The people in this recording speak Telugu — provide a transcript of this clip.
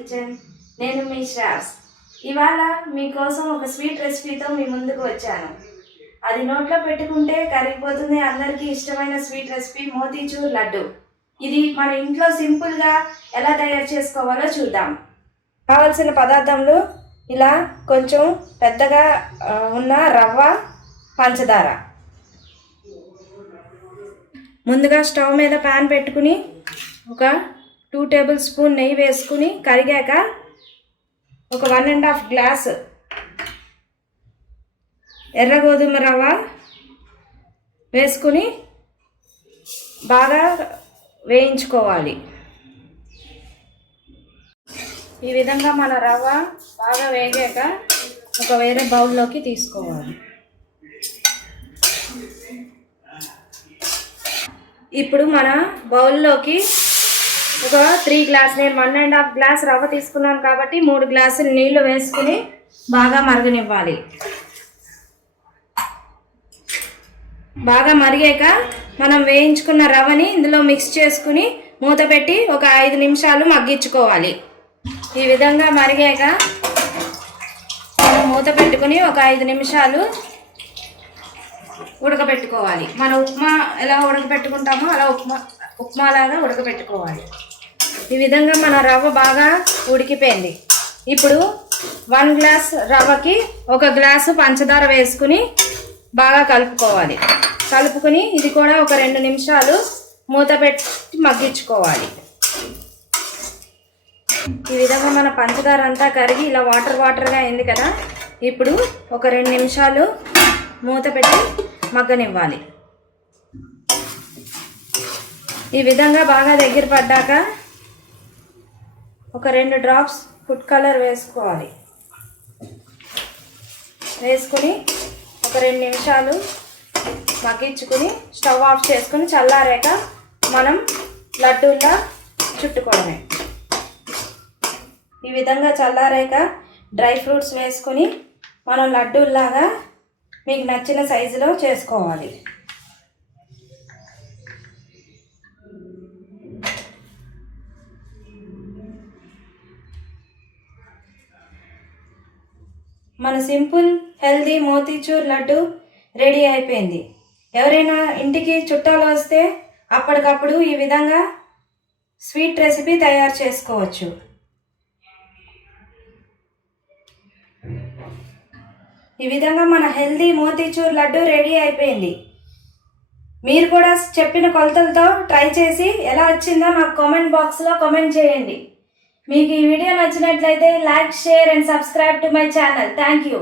కిచెన్. నేను మీ శ్రావ్స్. ఇవాళ మీకోసం ఒక స్వీట్ రెసిపీతో మీ ముందుకు వచ్చాను. అది నోట్లో పెట్టుకుంటే కరిగిపోతుంది. అందరికీ ఇష్టమైన స్వీట్ రెసిపీ మోతీచూర్ లడ్డు. ఇది మన ఇంట్లో సింపుల్గా ఎలా తయారు చేసుకోవాలో చూద్దాం. కావలసిన పదార్థాలు ఇలా కొంచెం పెద్దగా ఉన్న రవ్వ, పంచదార. ముందుగా స్టవ్ మీద ప్యాన్ పెట్టుకుని ఒక 2 టేబుల్ స్పూన్ నెయ్యి వేసుకుని కరిగాక ఒక 1.5 గ్లాసు ఎర్ర గోధుమ రవ్వ వేసుకుని బాగా వేయించుకోవాలి. ఈ విధంగా మన రవ్వ బాగా వేగాక ఒక వేరే బౌల్లోకి తీసుకోవాలి. ఇప్పుడు మన బౌల్లోకి ఒక 3 గ్లాస్, నేను 1.5 గ్లాస్ రవ్వ తీసుకున్నాను కాబట్టి 3 గ్లాసులు నీళ్లు వేసుకుని బాగా మరగనివ్వాలి. బాగా మరిగాక మనం వేయించుకున్న రవ్వని ఇందులో మిక్స్ చేసుకుని మూత పెట్టి ఒక 5 నిమిషాలు మగ్గించుకోవాలి. ఈ విధంగా మరిగాక మనం మూత పెట్టుకుని ఒక 5 నిమిషాలు ఉడకబెట్టుకోవాలి. మన ఉప్మా ఎలా ఉడకబెట్టుకుంటామో అలా ఉప్మాలాగా ఉడకబెట్టుకోవాలి. ఈ విధంగా మన రవ్వ బాగా ఉడికిపోయింది. ఇప్పుడు 1 గ్లాస్ రవ్వకి 1 గ్లాసు పంచదార వేసుకుని బాగా కలుపుకోవాలి. కలుపుకుని ఇది కూడా ఒక 2 నిమిషాలు మూత పెట్టి మగ్గించుకోవాలి. ఈ విధంగా మన పంచదార అంతా కరిగి ఇలా వాటర్గా అయింది కదా. ఇప్పుడు ఒక 2 నిమిషాలు మూత పెట్టి మగ్గనివ్వాలి. ఈ విధంగా బాగా దగ్గర పడ్డాక ఒక 2 డ్రాప్స్ ఫుడ్ కలర్ వేసుకోవాలి. వేసుకుని ఒక 2 నిమిషాలు మగ్గించుకుని స్టవ్ ఆఫ్ చేసుకుని చల్లారాక మనం లడ్డూల్లా చుట్టుకోవడమే. ఈ విధంగా చల్లారాక డ్రై ఫ్రూట్స్ వేసుకుని మనం లడ్డూల్లాగా మీకు నచ్చిన సైజులో చేసుకోవాలి. మన simple healthy motichoor laddu ready అయిపోయింది. ఎవరైనా ఇంటికి చుట్టాలు వస్తే అప్పటికప్పుడు ఈ విధంగా స్వీట్ రెసిపీ తయారు చేసుకోవచ్చు. ఈ విధంగా మన హెల్దీ మోతీచూర్ లడ్డు రెడీ అయిపోయింది. మీరు కూడా చెప్పిన కొలతలతో ట్రై చేసి ఎలా వచ్చిందో నాకు కామెంట్ బాక్స్లో కామెంట్ చేయండి. మీకు ఈ వీడియో నచ్చినట్లయితే like, share and subscribe to my channel. Thank you.